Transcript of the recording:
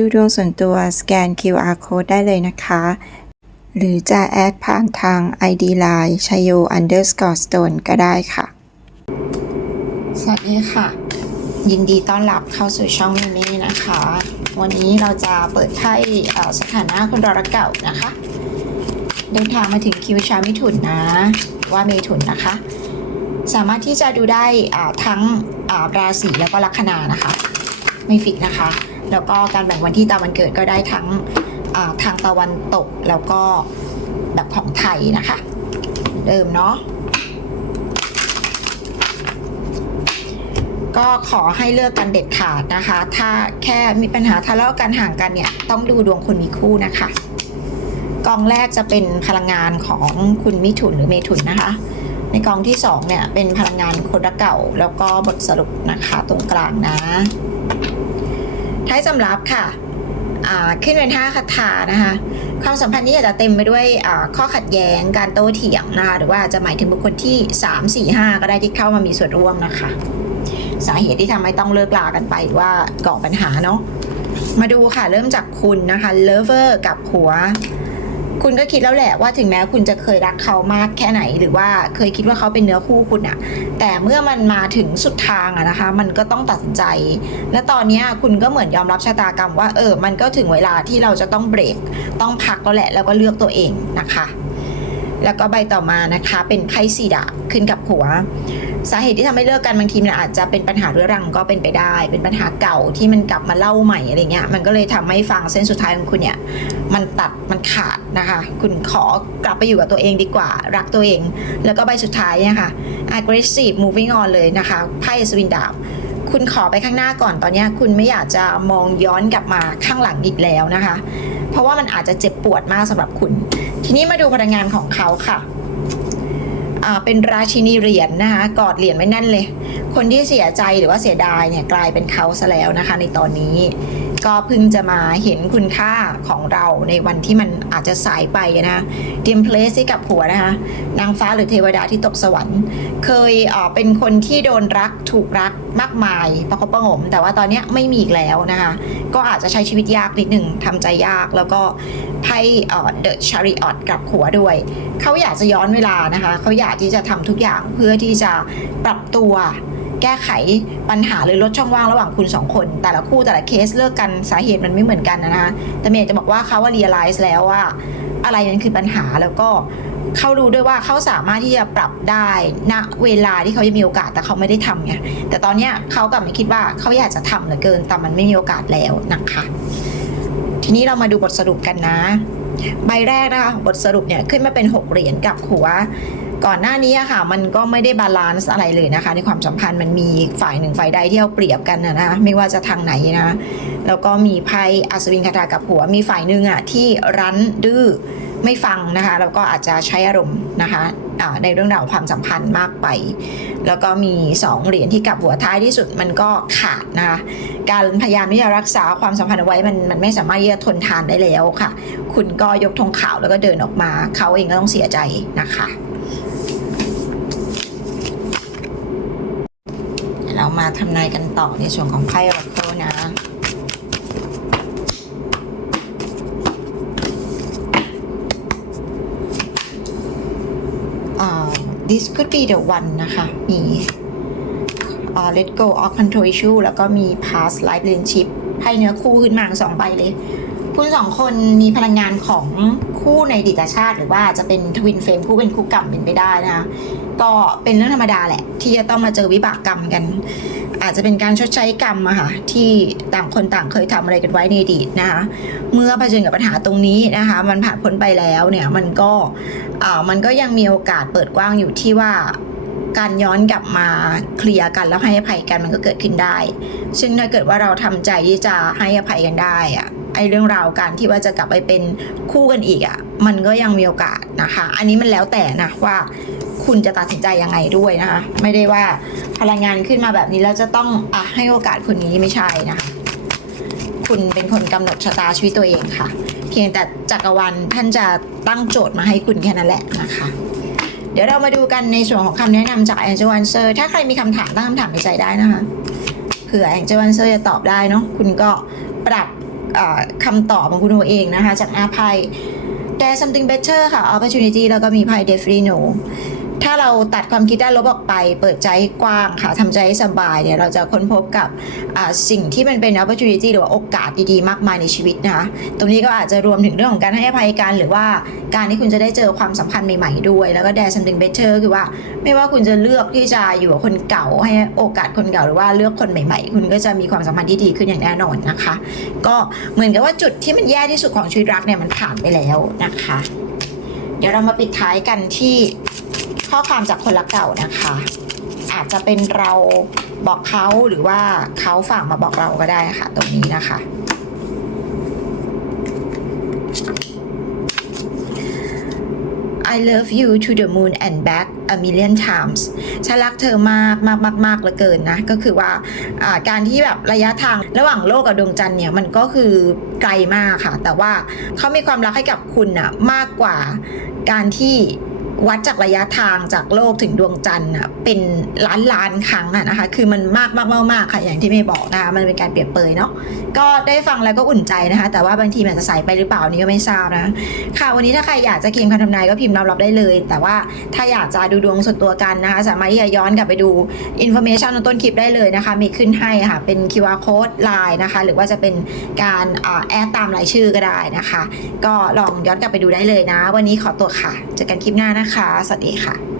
ดูดวงส่วนตัวสแกน QR code ได้เลยนะคะ หรือจะแอดผ่านทาง ID Line ชโย underscore stone ก็ได้ค่ะ สวัสดีค่ะ ยินดีต้อนรับเข้าสู่ช่องมิมี่นะคะ วันนี้เราจะเปิดไพ่สถานะคนรอรักเก่านะคะ เดินทางมาถึงคิวชามิถุนนะ ว่าเมถุนนะคะ สามารถที่จะดูได้ทั้งราศีแล้วก็ลัคนานะคะ ไม่ฟิกนะคะ แล้วก็การแบ่งวันที่ตามวันเกิดก็ได้ทั้งทางตะวันตกแล้วก็แบบของไทยนะคะ เดิมเนาะก็ขอให้เลือกกันเด็ดขาดนะคะ ถ้าแค่มีปัญหาทะเลาะกันห่างกันเนี่ย ต้องดูดวงคนมีคู่นะคะ กองแรกจะเป็นพลังงานของคุณมิถุนหรือเมถุนนะคะ ในกองที่สองเนี่ยเป็นพลังงานคนรักเก่าแล้วก็บทสรุปนะคะตรงกลางนะ ท้ายสำรับค่ะอ่าขึ้นเป็นห้าคาถานะคะความสัมพันธ์นี้อาจจะเต็มไปด้วยข้อขัดแย้งการโต้เถียงนะคะหรือว่าจะหมายถึงบุคคลที่ 3 4 5 ก็ได้ที่เข้ามามีส่วนร่วมนะคะ สาเหตุที่ทำให้ต้องเลิกลากันไปหรือว่าก่อปัญหาเนาะมาดูค่ะเริ่มจากคุณนะคะเลเวอร์กับหัว คุณก็คิดแล้วแหละว่าถึงแม้คุณจะเคยรักเขามากแค่ไหน หรือว่าเคยคิดว่าเขาเป็นเนื้อคู่คุณอะแต่เมื่อมันมาถึงสุดทางอะนะคะ มันก็ต้องตัดสินใจ และตอนนี้คุณก็เหมือนยอมรับชะตากรรมว่าเออ มันก็ถึงเวลาที่เราจะต้องเบรก ต้องพักแล้วแหละ แล้วก็เลือกตัวเองนะคะ แล้วก็ใบต่อมานะคะ เป็นไพ่สีดาขึ้นกับหัว สาเหตุที่ทำให้เลิกกันบางทีมันอาจจะเป็นปัญหาเรื้อรังก็เป็นไปได้ เป็นปัญหาเก่าที่มันกลับมาเล่าใหม่อะไรเงี้ยมันก็เลยทำให้ฟังเส้นสุดท้ายของคุณเนี่ยมันตัดมันขาดนะคะ คุณขอกลับไปอยู่กับตัวเองดีกว่า รักตัวเอง แล้วก็ใบสุดท้ายเนี่ยค่ะ aggressive moving on เลยนะคะไพ่สวินดาบคุณขอไปข้างหน้าก่อนตอนนี้คุณไม่อยากจะมองย้อนกลับมาข้างหลังอีกแล้วนะคะ เพราะว่ามันอาจจะเจ็บปวดมากสำหรับคุณ ทีนี้มาดูพลังงานของเขาค่ะ เป็นราชินีเหรียญนะคะกอดเหรียญไว้แน่นเลย คนที่เสียใจหรือว่าเสียดายเนี่ยกลายเป็นเขาซะแล้วนะคะ ในตอนนี้ ก็เพิ่งจะมาเห็นคุณค่าของเราในวันที่มันอาจจะสายไปนะเตรียมเพลสให้กับผัวนะคะนางฟ้าหรือเทวดาที่ตกสวรรค์ เคยเป็นคนที่โดนรักถูกรักมากมายประคบประหงม แต่ว่าตอนนี้ไม่มีอีกแล้วนะคะก็อาจจะใช้ชีวิตยากนิดหนึ่งทำใจยากแล้วก็ไพ่เดอะชาริออตกับหัวด้วย เขาอยากจะย้อนเวลานะคะ เขาอยากที่จะทำทุกอย่างเพื่อที่จะปรับตัว แก้ไขปัญหาหรือลดช่องว่างระหว่างคุณสองคน แต่ละคู่แต่ละเคสเลิกกันสาเหตุมันไม่เหมือนกันนะนะคะแต่เมย์จะบอกว่าเขาว่า realize แล้วว่า อะไรนั้นคือปัญหาแล้วก็เขารู้ด้วยว่าเขาสามารถที่จะปรับได้ณเวลาที่เขายังมีโอกาสแต่เขาไม่ได้ทำไงแต่ตอนเนี้ยเขากลับมาคิดว่าเขาอยากจะทำเหลือเกิน แต่มันไม่มีโอกาสแล้วนะคะทีนี้เรามาดูบทสรุปกันนะ ใบแรกนะคะบทสรุปเนี่ยขึ้นมาเป็น 6 เหรียญกับหัว ก่อนหน้านี้อะค่ะ มันก็ไม่ได้บาลานซ์อะไรเลยนะคะ ในความสัมพันธ์มันมีฝ่ายหนึ่งฝ่ายใดที่เอาเปรียบกันนะนะไม่ว่าจะทางไหนนะแล้วก็มีไพ่อัศวินคาถากับหัว มีฝ่ายหนึ่งอะที่รั้นดื้อไม่ฟังนะคะแล้วก็อาจจะใช้อารมณ์นะคะในเรื่องราวความสัมพันธ์มากไป แล้วก็มี 2 เหรียญที่กลับหัวท้ายที่สุดมันก็ขาดนะคะการพยายามที่จะรักษาความสัมพันธ์เอาไว้มันมันไม่สามารถที่จะทนทานได้แล้วค่ะ คุณก็ยกธงขาวแล้วก็เดินออกมา เขาเองก็ต้องเสียใจนะคะ เรามาทำนายกันต่อในส่วนของไพ่ออโคนะอ่า this could be the one นะคะ มีอ่า let go of control issue แล้วก็มี past life relationship ไพ่เนื้อคู่ขึ้นมาสองใบเลย คุณสองคนมีพลังงานของคู่ในดีตชาติ หรือว่าจะเป็นทวินเฟรมคู่เป็นคู่กรรมเป็นไปได้นะคะ ก็เป็นเรื่องธรรมดาแหละ ที่จะต้องมาเจอวิบากกรรมกัน อาจจะเป็นการชดใช้กรรมอะค่ะที่ต่างคนต่างเคยทำอะไรกันไว้ในอดีตนะคะเมื่อเผชิญกับปัญหาตรงนี้นะคะ มันผ่านพ้นไปแล้วเนี่ยมันก็อ่ามันก็ยังมีโอกาสเปิดกว้างอยู่ที่ว่าการย้อนกลับมาเคลียร์กันแล้วให้อภัยกันมันก็เกิดขึ้นได้ ซึ่งถ้าเกิดว่าเราทำใจที่จะให้อภัยกันได้อะไอเรื่องราวการที่ว่าจะกลับไปเป็นคู่กันอีกอะมันก็ยังมีโอกาสนะคะ อันนี้มันแล้วแต่นะว่า คุณจะตัดสินใจยังไงด้วยนะคะ ไม่ได้ว่าพลังงานขึ้นมาแบบนี้แล้วจะต้องอะให้โอกาสคนนี้ไม่ใช่นะคะคุณเป็นคนกำหนดชะตาชีวิตตัวเองค่ะ เพียงแต่จักรวาลท่านจะตั้งโจทย์มาให้คุณแค่นั้นแหละนะคะ เดี๋ยวเรามาดูกันในส่วนของคำแนะนำจาก Angel Answer ถ้าใครมีคำถามตั้งคำถามในใจได้นะคะเผื่อ Angel Answer จะตอบได้เนาะคุณก็ปรับเอ่อคำตอบของคุณเองนะคะ จากอาภัย There's something better ค่ะ opportunity แล้วก็มีไพ่ definitely no ถ้าเราตัดความคิดด้านลบออกไป เปิดใจกว้างค่ะทำใจให้สบายเนี่ยเราจะค้นพบกับสิ่งที่มันเป็น opportunity หรือว่าโอกาสดีๆ มากมายในชีวิตนะคะตรงนี้ก็อาจจะรวมถึงเรื่องของการให้อภัยกันหรือว่าการที่คุณจะได้เจอความสัมพันธ์ใหม่ๆด้วย แล้วก็ there's something better คือว่า ไม่ว่าคุณจะเลือกที่จะอยู่กับคนเก่า ให้โอกาสคนเก่าหรือว่าเลือกคนใหม่ ๆ คุณก็จะมีความสัมพันธ์ที่ดีขึ้นอย่างแน่นอนนะคะ ก็เหมือนกับว่าจุดที่มันแย่ที่สุดของชีวิตรักเนี่ยมันผ่านไปแล้วนะคะ เดี๋ยวเรามาปิดท้ายกันที่ ข้อความจากคนรักเก่านะคะ อาจจะเป็นเราบอกเขาหรือว่าเขาฝากมาบอกเราก็ได้ค่ะ ตรงนี้นะคะ I love you to the moon and back a million times ฉันรักเธอมากมากมากมากเหลือเกินนะ ก็คือว่าการที่แบบระยะทางระหว่างโลกกับดวงจันทร์เนี่ย มันก็คือไกลมากค่ะ แต่ว่าเขามีความรักให้กับคุณน่ะมากกว่าการที่ วัดจากระยะทางจากโลกถึงดวงจันทร์น่ะเป็นล้านล้านครั้งอะนะคะ คือมันมากมากมากมากค่ะอย่างที่เมย์บอกนะคะมันเป็นการเปรียบเปรยเนาะก็ได้ฟังแล้วก็อุ่นใจนะคะ แต่ว่าบางทีมันจะใส่ไปหรือเปล่านี่ก็ไม่ทราบนะค่ะวันนี้ถ้าใครอยากจะเคียงคำทำนายก็พิมพ์รับรับได้เลย แต่ว่าถ้าอยากจะดูดวงส่วนตัวกันนะคะ สามารถที่จะย้อนกลับไปดูอินโฟเมชันต้นคลิปได้เลยนะคะ มีขึ้นให้ค่ะเป็น QR code ไลน์นะคะ หรือว่าจะเป็นการแอดตามรายชื่อก็ได้นะคะ ก็ลองย้อนกลับไปดูได้เลยนะ วันนี้ขอตัวค่ะเจอกันคลิปหน้านะนะคะ สวัสดีค่ะ